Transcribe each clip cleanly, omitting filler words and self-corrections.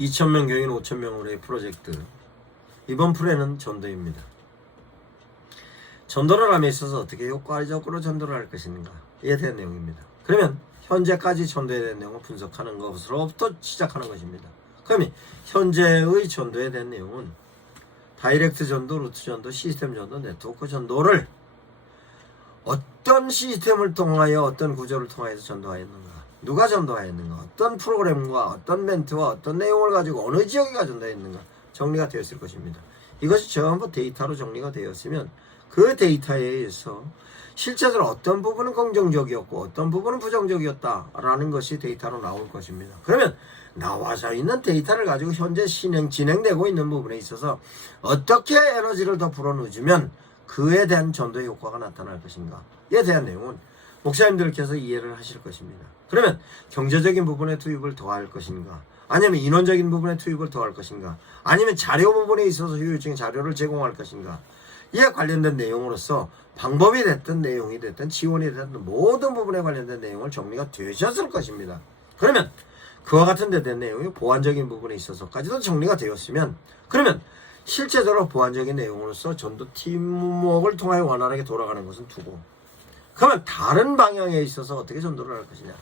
2,000명 교인 5,000명으로의 프로젝트. 이번 프레는 전도입니다. 전도를 함에 있어서 어떻게 효과적으로 전도를 할 것인가에 대한 내용입니다. 그러면 현재까지 전도에 대한 내용을 분석하는 것으로부터 시작하는 것입니다. 그러면 현재의 전도에 대한 내용은 다이렉트 전도, 루트 전도, 시스템 전도, 네트워크 전도를 어떤 시스템을 통하여 어떤 구조를 통하여서 전도하였는가, 누가 전도하였는가, 어떤 프로그램과 어떤 멘트와 어떤 내용을 가지고 어느 지역에 전도했는가 정리가 되었을 것입니다. 이것이 전부 데이터로 정리가 되었으면 그 데이터에 의해서 실제적으로 어떤 부분은 긍정적이었고 어떤 부분은 부정적이었다라는 것이 데이터로 나올 것입니다. 그러면 나와져 있는 데이터를 가지고 현재 진행되고 있는 부분에 있어서 어떻게 에너지를 더 불어넣으면 그에 대한 전도의 효과가 나타날 것인가에 대한 내용은 목사님들께서 이해를 하실 것입니다. 그러면 경제적인 부분에 투입을 더할 것인가, 아니면 인원적인 부분에 투입을 더할 것인가, 아니면 자료 부분에 있어서 효율적인 자료를 제공할 것인가, 이에 관련된 내용으로서 방법이 됐든 내용이 됐든 지원이 됐든 모든 부분에 관련된 내용을 정리가 되셨을 것입니다. 그러면 그와 같은 데 대한 내용이 보완적인 부분에 있어서까지도 정리가 되었으면, 그러면 실제적으로 보완적인 내용으로서 전도 팀워크를 통하여 원활하게 돌아가는 것은 두고, 그러면 다른 방향에 있어서 어떻게 전도를 할 것이냐.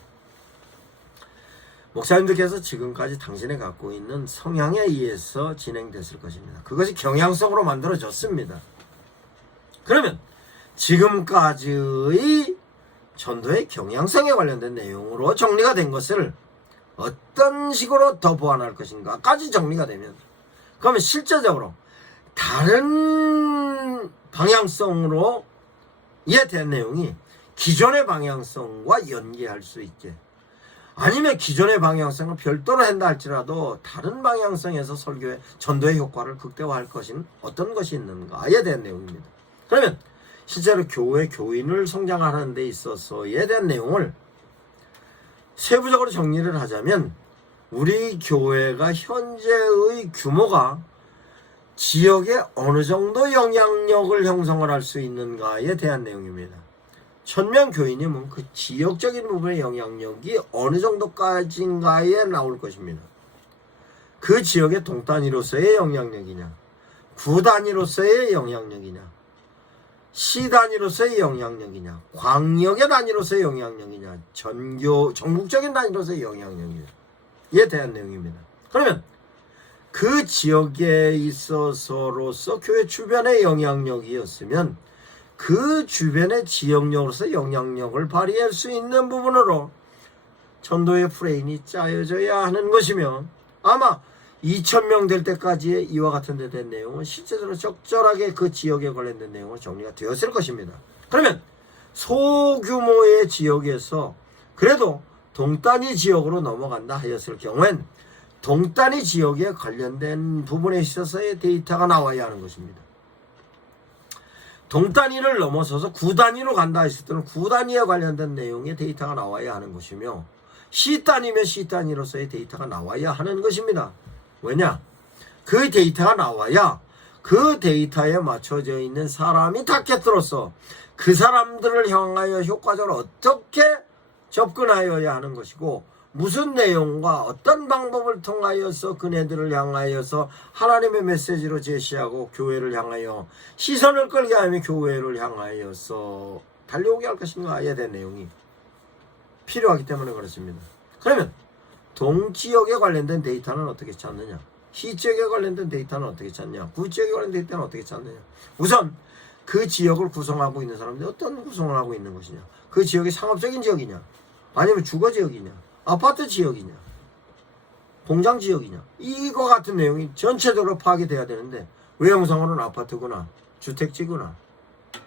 목사님들께서 지금까지 당신이 갖고 있는 성향에 의해서 진행됐을 것입니다. 그것이 경향성으로 만들어졌습니다. 그러면 지금까지의 전도의 경향성에 관련된 내용으로 정리가 된 것을 어떤 식으로 더 보완할 것인가까지 정리가 되면, 그러면 실제적으로 다른 방향성으로 이에 대한 내용이 기존의 방향성과 연계할 수 있게, 아니면 기존의 방향성을 별도로 한다 할지라도 다른 방향성에서 설교의 전도의 효과를 극대화할 것인 어떤 것이 있는가에 대한 내용입니다. 그러면 실제로 교회 교인을 성장하는 데 있어서에 대한 내용을 세부적으로 정리를 하자면, 우리 교회가 현재의 규모가 지역에 어느 정도 영향력을 형성을 할 수 있는가에 대한 내용입니다. 1000명 교인이면 그 지역적인 부분의 영향력이 어느 정도까지인가에 나올 것입니다. 그 지역의 동단위로서의 영향력이냐, 구단위로서의 영향력이냐, 시단위로서의 영향력이냐, 광역의 단위로서의 영향력이냐, 전국적인 단위로서의 영향력이냐, 이에 대한 내용입니다. 그러면 그 지역에 있어서로서 교회 주변의 영향력이었으면 그 주변의 지역력으로서 영향력을 발휘할 수 있는 부분으로 전도의 프레임이 짜여져야 하는 것이며, 아마 2,000명 될 때까지의 이와 같은 데 된 내용은 실제적으로 적절하게 그 지역에 관련된 내용으로 정리가 되었을 것입니다. 그러면 소규모의 지역에서 그래도 동단위 지역으로 넘어간다 하였을 경우엔 동단위 지역에 관련된 부분에 있어서의 데이터가 나와야 하는 것입니다. 동단위를 넘어서서 구단위로 간다 했을 때는 구단위에 관련된 내용의 데이터가 나와야 하는 것이며, 시단위면 시단위로서의 데이터가 나와야 하는 것입니다. 왜냐? 그 데이터가 나와야 그 데이터에 맞춰져 있는 사람이 타겟으로서 그 사람들을 향하여 효과적으로 어떻게 접근하여야 하는 것이고, 무슨 내용과 어떤 방법을 통하여서 그네들을 향하여서 하나님의 메시지로 제시하고 교회를 향하여 시선을 끌게 하며 교회를 향하여서 달려오게 할 것인가에 대한 내용이 필요하기 때문에 그렇습니다. 그러면 동지역에 관련된 데이터는 어떻게 찾느냐, 시지역에 관련된 데이터는 어떻게 찾냐, 구지역에 관련된 데이터는 어떻게 찾느냐. 우선 그 지역을 구성하고 있는 사람들이 어떤 구성을 하고 있는 것이냐, 그 지역이 상업적인 지역이냐, 아니면 주거지역이냐, 아파트 지역이냐, 공장 지역이냐, 이거 같은 내용이 전체적으로 파악이 돼야 되는데 외형상으로는 아파트구나 주택지구나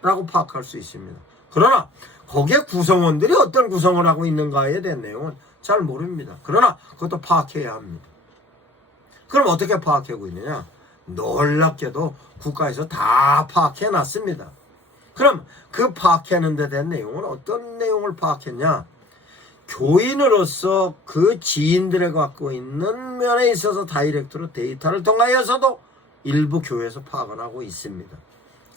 라고 파악할 수 있습니다. 그러나 거기에 구성원들이 어떤 구성을 하고 있는가에 대한 내용은 잘 모릅니다. 그러나 그것도 파악해야 합니다. 그럼 어떻게 파악하고 있느냐? 놀랍게도 국가에서 다 파악해 놨습니다. 그럼 그 파악하는 데 대한 내용은 어떤 내용을 파악했냐? 교인으로서 그 지인들에 갖고 있는 면에 있어서 다이렉트로 데이터를 통하여서도 일부 교회에서 파악을 하고 있습니다.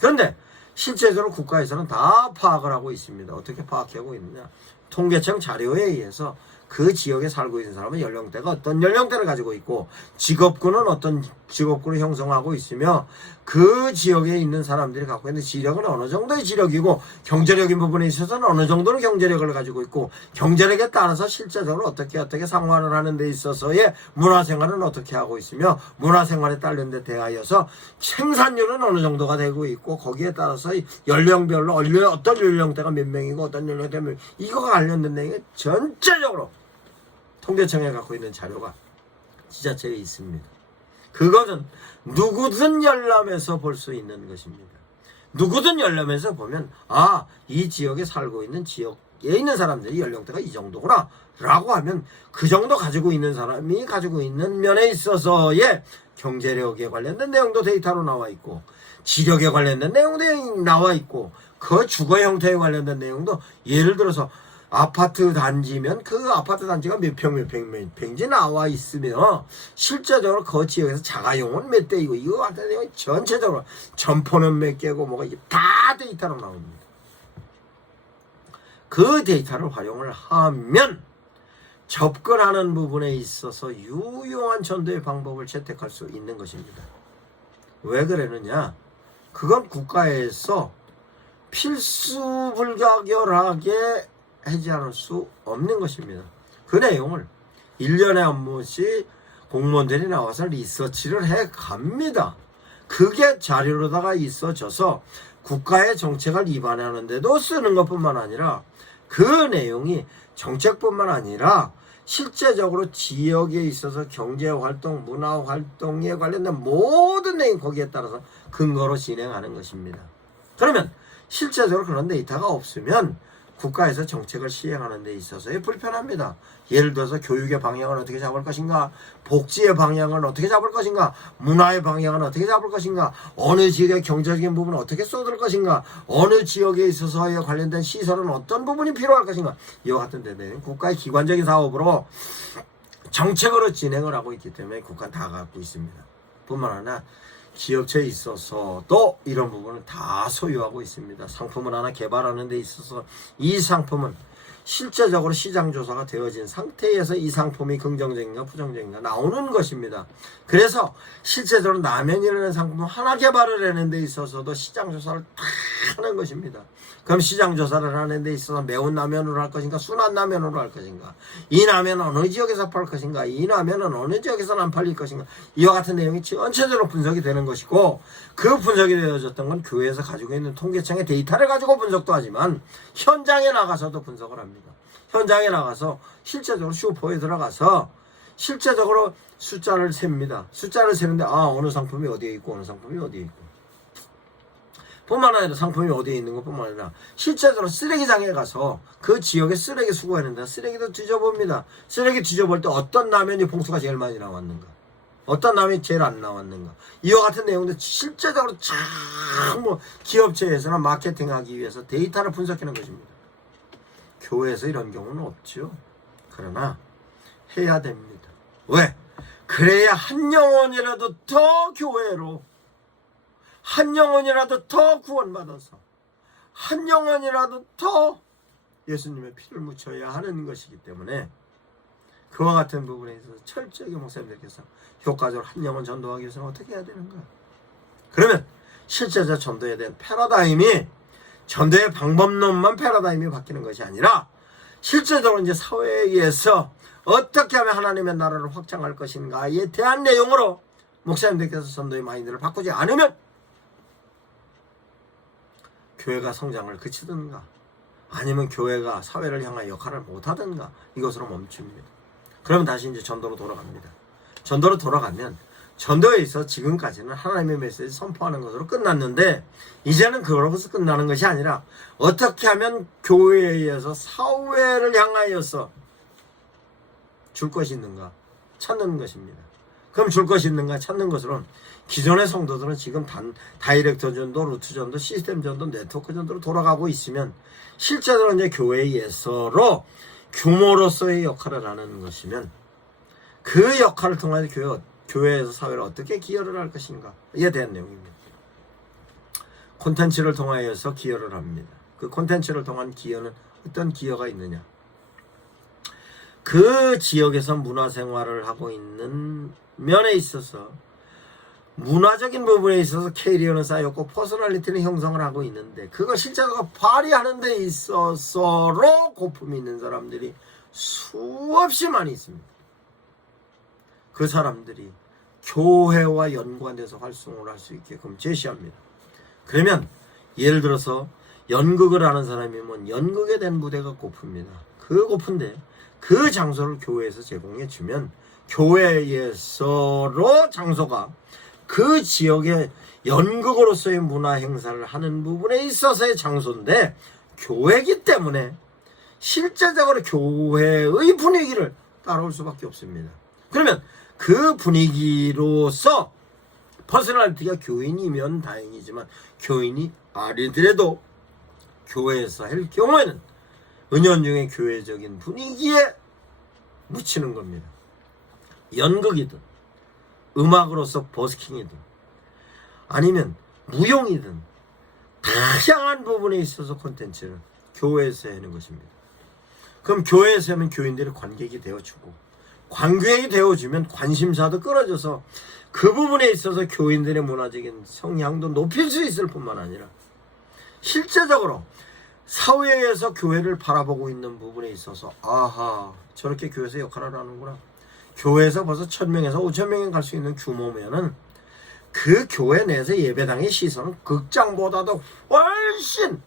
그런데 실제적으로 국가에서는 다 파악을 하고 있습니다. 어떻게 파악하고 있느냐? 통계청 자료에 의해서 그 지역에 살고 있는 사람은 연령대가 어떤 연령대를 가지고 있고 직업군은 어떤 직업군을 형성하고 있으며 그 지역에 있는 사람들이 갖고 있는 지력은 어느 정도의 지력이고 경제력인 부분에 있어서는 어느 정도의 경제력을 가지고 있고 경제력에 따라서 실제적으로 어떻게 생활을 하는 데 있어서의 문화생활은 어떻게 하고 있으며 문화생활에 따른 데 대하여서 생산률은 어느 정도가 되고 있고 거기에 따라서 연령별로 어떤 연령대가 몇 명이고 어떤 연령대가 몇 명, 이거가 관련된 내용이 전체적으로 통계청에 갖고 있는 자료가 지자체에 있습니다. 그것은 누구든 열람해서 볼 수 있는 것입니다. 누구든 열람해서 보면 이 지역에 살고 있는 지역에 있는 사람들이 연령대가 이 정도구나 라고 하면 그 정도 가지고 있는 사람이 가지고 있는 면에 있어서의 경제력에 관련된 내용도 데이터로 나와 있고 지력에 관련된 내용도 나와 있고 그 주거 형태에 관련된 내용도 예를 들어서 아파트 단지면 그 아파트 단지가 몇 평인지 나와 있으며 실제적으로 그 지역에서 자가용은 몇 대이고 이거 같은 내용이 전체적으로 점포는 몇 개고 뭐가 이게 다 데이터로 나옵니다. 그 데이터를 활용을 하면 접근하는 부분에 있어서 유용한 전도의 방법을 채택할 수 있는 것입니다. 왜 그러느냐? 그건 국가에서 필수 불가결하게 하지 않을 수 없는 것입니다. 그 내용을 1년에 한 번씩 공무원들이 나와서 리서치를 해 갑니다. 그게 자료로다가 있어져서 국가의 정책을 위반하는데도 쓰는 것뿐만 아니라 그 내용이 정책뿐만 아니라 실제적으로 지역에 있어서 경제활동, 문화활동에 관련된 모든 내용 거기에 따라서 근거로 진행하는 것입니다. 그러면 실제적으로 그런 데이터가 없으면 국가에서 정책을 시행하는 데 있어서 불편합니다. 예를 들어서 교육의 방향을 어떻게 잡을 것인가, 복지의 방향을 어떻게 잡을 것인가, 문화의 방향을 어떻게 잡을 것인가, 어느 지역의 경제적인 부분을 어떻게 쏟을 것인가, 어느 지역에 있어서에 관련된 시설은 어떤 부분이 필요할 것인가, 이와 같은 데는 국가의 기관적인 사업으로 정책으로 진행을 하고 있기 때문에 국가는 다 갖고 있습니다. 뿐만 아니라 기업체에 있어서도 이런 부분을 다 소유하고 있습니다. 상품을 하나 개발하는 데 있어서 이 상품은 실제적으로 시장조사가 되어진 상태에서 이 상품이 긍정적인가 부정적인가 나오는 것입니다. 그래서 실제적으로 라면이라는 상품 하나 개발을 하는 데 있어서도 시장조사를 다 하는 것입니다. 그럼 시장조사를 하는 데 있어서 매운 라면으로 할 것인가 순한 라면으로 할 것인가, 이 라면은 어느 지역에서 팔 것인가, 이 라면은 어느 지역에서는 안 팔릴 것인가, 이와 같은 내용이 전체적으로 분석이 되는 것이고 그 분석이 되어졌던 건 교회에서 가지고 있는 통계청의 데이터를 가지고 분석도 하지만 현장에 나가서도 분석을 합니다. 현장에 나가서 실제적으로 슈퍼에 들어가서 실제적으로 숫자를 셉니다. 숫자를 세는데 어느 상품이 어디에 있고 어느 상품이 어디에 있고 뿐만 아니라 상품이 어디에 있는 것뿐만 아니라 실제적으로 쓰레기장에 가서 그 지역에 쓰레기 수거했는데 쓰레기도 뒤져봅니다. 쓰레기 뒤져볼 때 어떤 라면이 봉투가 제일 많이 나왔는가, 어떤 라면이 제일 안 나왔는가, 이와 같은 내용도 실제적으로 참 기업체에서나 마케팅하기 위해서 데이터를 분석하는 것입니다. 교회에서 이런 경우는 없죠. 그러나 해야 됩니다. 왜? 그래야 한 영혼이라도 더 교회로, 한 영혼이라도 더 구원받아서 한 영혼이라도 더 예수님의 피를 묻혀야 하는 것이기 때문에 그와 같은 부분에 있어서 철저하게 목사님들께서 효과적으로 한 영혼 전도하기 위해서는 어떻게 해야 되는가? 그러면 실제적 전도에 대한 패러다임이, 전도의 방법론만 패러다임이 바뀌는 것이 아니라 실제적으로 이제 사회에서 어떻게 하면 하나님의 나라를 확장할 것인가에 대한 내용으로 목사님들께서 전도의 마인드를 바꾸지 않으면 교회가 성장을 그치든가 아니면 교회가 사회를 향한 역할을 못하든가 이것으로 멈춥니다. 그러면 다시 이제 전도로 돌아갑니다. 전도로 돌아가면 전도에 있어 지금까지는 하나님의 메시지 선포하는 것으로 끝났는데 이제는 그걸로서 끝나는 것이 아니라 어떻게 하면 교회에 의해서 사회를 향하여서 줄 것이 있는가 찾는 것입니다. 그럼 줄 것이 있는가 찾는 것으로는 기존의 성도들은 지금 다이렉트 전도, 루트 전도, 시스템 전도, 네트워크 전도로 돌아가고 있으면 실제로 이제 교회에서로 규모로서의 역할을 하는 것이면 그 역할을 통해서 교회에서 사회를 어떻게 기여를 할 것인가에 대한 내용입니다. 콘텐츠를 통하여서 기여를 합니다. 그 콘텐츠를 통한 기여는 어떤 기여가 있느냐? 그 지역에서 문화생활을 하고 있는 면에 있어서 문화적인 부분에 있어서 캐리어는 쌓였고 퍼스널리티는 형성을 하고 있는데 그걸 실제로 발휘하는 데 있어서로 고품이 있는 사람들이 수없이 많이 있습니다. 그 사람들이 교회와 연관돼서 활동을 할 수 있게끔 제시합니다. 그러면 예를 들어서 연극을 하는 사람이면 연극에 대한 무대가 고픕니다. 그 고픈데 그 장소를 교회에서 제공해 주면 교회에서로 장소가 그 지역의 연극으로서의 문화 행사를 하는 부분에 있어서의 장소인데 교회이기 때문에 실제적으로 교회의 분위기를 따라올 수밖에 없습니다. 그러면 그 분위기로서 퍼스널리티가 교인이면 다행이지만 교인이 아니더라도 교회에서 할 경우에는 은연중에 교회적인 분위기에 묻히는 겁니다. 연극이든 음악으로서 버스킹이든 아니면 무용이든 다양한 부분에 있어서 콘텐츠를 교회에서 하는 것입니다. 그럼 교회에서 하면 교인들이 관객이 되어주고 관객이 되어주면 관심사도 끌어져서 그 부분에 있어서 교인들의 문화적인 성향도 높일 수 있을 뿐만 아니라 실제적으로 사회에서 교회를 바라보고 있는 부분에 있어서 아하 저렇게 교회에서 역할을 하는구나. 교회에서 벌써 1000명에서 5000명에 갈 수 있는 규모면은 그 교회 내에서 예배당의 시설은 극장보다도 훨씬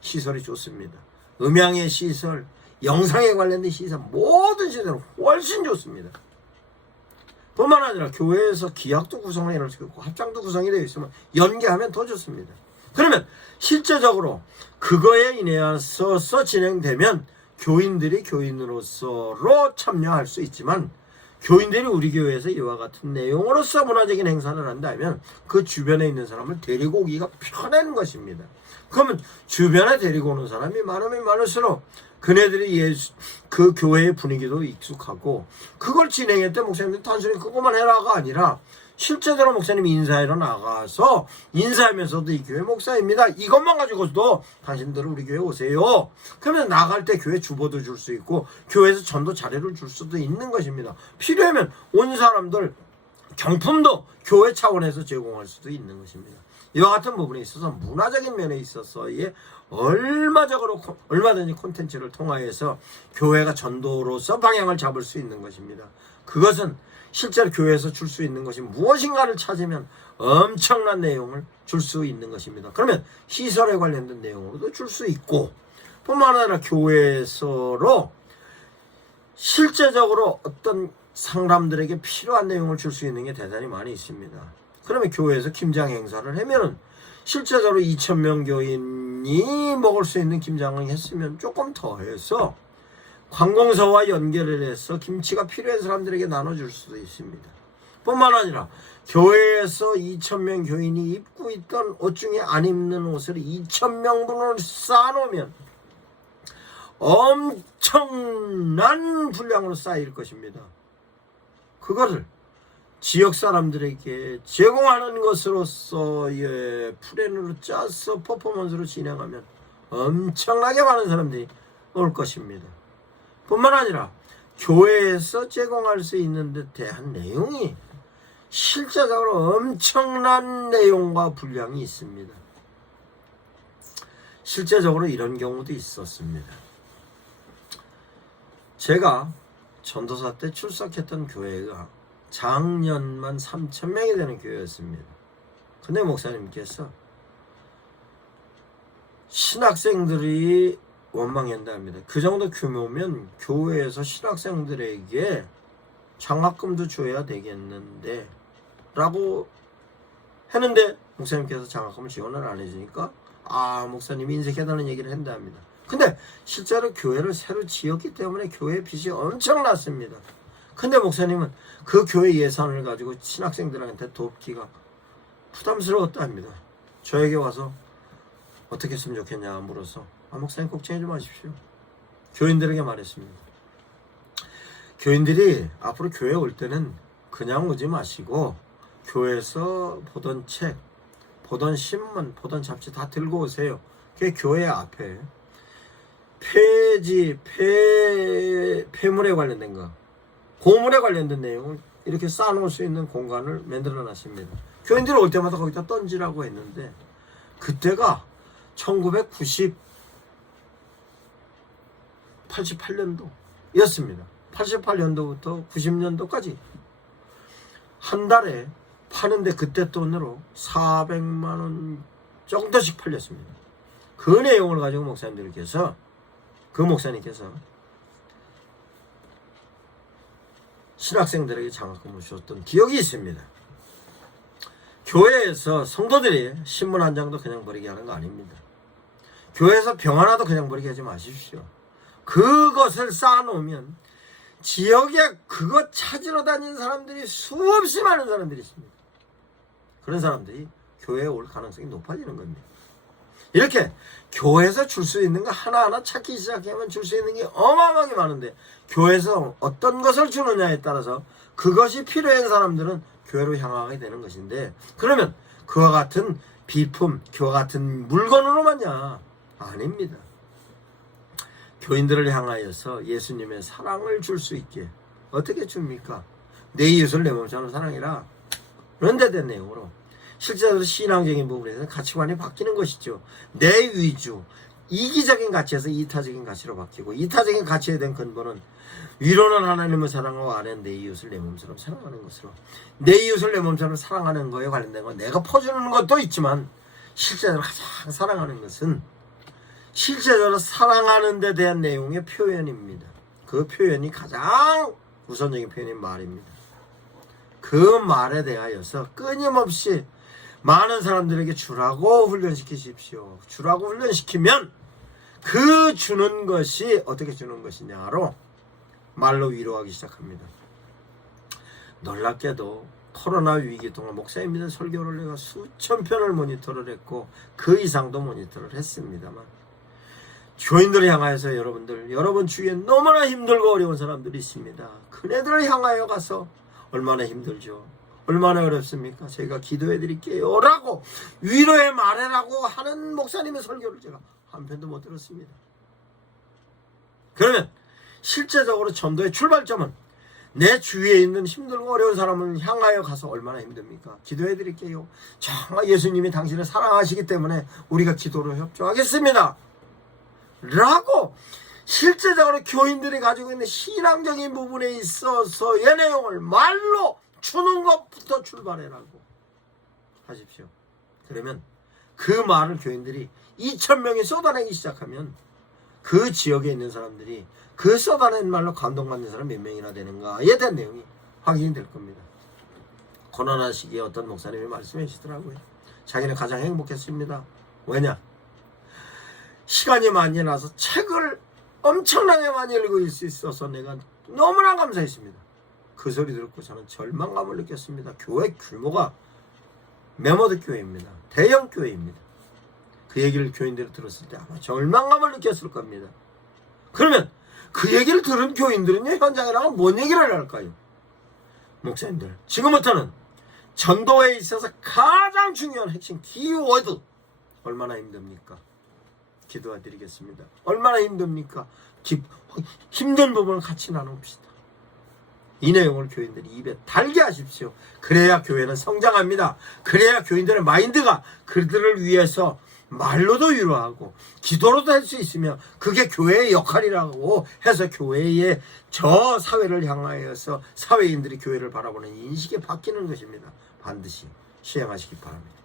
시설이 좋습니다. 음향의 시설, 영상에 관련된 시설 모든 시설은 훨씬 좋습니다. 뿐만 아니라 교회에서 기악도 구성을 해놓을 수 있고 합장도 구성이 되어 있으면 연계하면 더 좋습니다. 그러면 실제적으로 그거에 인해서 진행되면 교인들이 교인으로서로 참여할 수 있지만 교인들이 우리 교회에서 이와 같은 내용으로서 문화적인 행사를 한다면 그 주변에 있는 사람을 데리고 오기가 편한 것입니다. 그러면 주변에 데리고 오는 사람이 많으면 많을수록 그네들이 그 교회의 분위기도 익숙하고 그걸 진행할 때 목사님들이 단순히 그것만 해라가 아니라 실제적으로 목사님이 인사하러 나가서 인사하면서도 이 교회 목사입니다. 이것만 가지고도 당신들은 우리 교회 오세요. 그러면 나갈 때 교회 주보도 줄 수 있고 교회에서 전도 자료를 줄 수도 있는 것입니다. 필요하면 온 사람들 경품도 교회 차원에서 제공할 수도 있는 것입니다. 이와 같은 부분에 있어서 문화적인 면에 있어서의 얼마든지 콘텐츠를 통하여서 교회가 전도로서 방향을 잡을 수 있는 것입니다. 그것은 실제로 교회에서 줄 수 있는 것이 무엇인가를 찾으면 엄청난 내용을 줄 수 있는 것입니다. 그러면 시설에 관련된 내용으로도 줄 수 있고 뿐만 아니라 교회에서로 실제적으로 어떤 사람들에게 필요한 내용을 줄 수 있는 게 대단히 많이 있습니다. 그러면 교회에서 김장 행사를 하면은 실제적으로 2000명 교인이 먹을 수 있는 김장을 했으면 조금 더 해서 관공서와 연결을 해서 김치가 필요한 사람들에게 나눠줄 수도 있습니다. 뿐만 아니라 교회에서 2000명 교인이 입고 있던 옷 중에 안 입는 옷을 2000명분을 쌓아놓으면 엄청난 분량으로 쌓일 것입니다. 그거를 지역 사람들에게 제공하는 것으로서의 플랜으로 짜서 퍼포먼스로 진행하면 엄청나게 많은 사람들이 올 것입니다. 뿐만 아니라 교회에서 제공할 수 있는 데 대한 내용이 실제적으로 엄청난 내용과 분량이 있습니다. 실제적으로 이런 경우도 있었습니다. 제가 전도사 때 출석했던 교회가 작년만 3000명이 되는 교회였습니다. 근데 목사님께서 신학생들이 원망한다 합니다. 그 정도 규모면 교회에서 신학생들에게 장학금도 줘야 되겠는데 라고 했는데 목사님께서 장학금을 지원을 안 해주니까 목사님이 인색하다는 얘기를 한다 합니다. 근데 실제로 교회를 새로 지었기 때문에 교회 빚이 엄청났습니다. 근데 목사님은 그 교회 예산을 가지고 신학생들한테 돕기가 부담스러웠다 합니다. 저에게 와서 어떻게 했으면 좋겠냐 물어서 목사님 걱정하지 좀 마십시오. 교인들에게 말했습니다. 교인들이 앞으로 교회 올 때는 그냥 오지 마시고 교회에서 보던 책, 보던 신문, 보던 잡지 다 들고 오세요. 그게 교회 앞에 폐지, 폐물에 관련된 거, 고물에 관련된 내용을 이렇게 쌓아놓을 수 있는 공간을 만들어 놨습니다. 교인들이 올 때마다 거기다 던지라고 했는데 그때가 1988년도였습니다. 88년도부터 90년도까지 한 달에 파는데 그때 돈으로 400만 원 정도씩 팔렸습니다. 그 내용을 가지고 목사님들께서 신학생들에게 장학금을 주셨던 기억이 있습니다. 교회에서 성도들이 신문 한 장도 그냥 버리게 하는 거 아닙니다. 교회에서 병 하나도 그냥 버리게 하지 마십시오. 그것을 쌓아놓으면 지역에 그것 찾으러 다니는 사람들이 수없이 많은 사람들이 있습니다. 그런 사람들이 교회에 올 가능성이 높아지는 겁니다. 이렇게 교회에서 줄 수 있는 거 하나하나 찾기 시작하면 줄 수 있는 게 어마어마하게 많은데 교회에서 어떤 것을 주느냐에 따라서 그것이 필요한 사람들은 교회로 향하게 되는 것인데, 그러면 그와 같은 비품, 그와 같은 물건으로만야 아닙니다. 교인들을 향하여서 예수님의 사랑을 줄 수 있게 어떻게 줍니까? 내 이웃을 내 몸처럼 사랑해라. 그런데 된 내용으로 실제로 신앙적인 부분에서 가치관이 바뀌는 것이죠. 내 위주, 이기적인 가치에서 이타적인 가치로 바뀌고, 이타적인 가치에 대한 근본은 위로는 하나님을 사랑하고 아래는 내 이웃을 내 몸처럼 사랑하는 것으로, 내 이웃을 내 몸처럼 사랑하는 거에 관련된 건 내가 퍼주는 것도 있지만 실제로 가장 사랑하는 것은 실제적으로 사랑하는 데 대한 내용의 표현입니다. 그 표현이 가장 우선적인 표현인 말입니다. 그 말에 대하여서 끊임없이 많은 사람들에게 주라고 훈련시키십시오. 주라고 훈련시키면 그 주는 것이 어떻게 주는 것이냐로 말로 위로하기 시작합니다. 놀랍게도 코로나 위기 동안 목사님들 설교를 내가 수천 편을 모니터를 했고 그 이상도 모니터를 했습니다만, 교인들을 향하여서 여러분 주위에 너무나 힘들고 어려운 사람들이 있습니다. 그네들을 향하여 가서 얼마나 힘들죠, 얼마나 어렵습니까, 저희가 기도해 드릴게요 라고 위로의 말해라고 하는 목사님의 설교를 제가 한 편도 못 들었습니다. 그러면 실제적으로 전도의 출발점은 내 주위에 있는 힘들고 어려운 사람을 향하여 가서 얼마나 힘듭니까? 기도해 드릴게요, 정말 예수님이 당신을 사랑하시기 때문에 우리가 기도로 협조하겠습니다 라고 실제적으로 교인들이 가지고 있는 신앙적인 부분에 있어서의 내용을 말로 주는 것부터 출발해라고 하십시오. 그러면 그 말을 교인들이 2,000명이 쏟아내기 시작하면 그 지역에 있는 사람들이 그 쏟아낸 말로 감동받는 사람 몇 명이나 되는가에 대한 내용이 확인이 될 겁니다. 고난한 시기에 어떤 목사님이 말씀해 주시더라고요. 자기는 가장 행복했습니다. 왜냐? 시간이 많이 나서 책을 엄청나게 많이 읽을 수 있어서 내가 너무나 감사했습니다. 그 소리 듣고 저는 절망감을 느꼈습니다. 교회 규모가 메모드 교회입니다. 대형 교회입니다. 그 얘기를 교인들이 들었을 때 아마 절망감을 느꼈을 겁니다. 그러면 그 얘기를 들은 교인들은요, 현장에 나가면 뭔 얘기를 할까요? 목사님들, 지금부터는 전도에 있어서 가장 중요한 핵심 키워드, 얼마나 힘듭니까? 기도해 드리겠습니다. 얼마나 힘듭니까? 힘든 부분을 같이 나눕시다. 이 내용을 교인들이 입에 달게 하십시오. 그래야 교회는 성장합니다. 그래야 교인들의 마인드가 그들을 위해서 말로도 위로하고 기도로도 할 수 있으며, 그게 교회의 역할이라고 해서 교회의 저 사회를 향하여서 사회인들이 교회를 바라보는 인식이 바뀌는 것입니다. 반드시 시행하시기 바랍니다.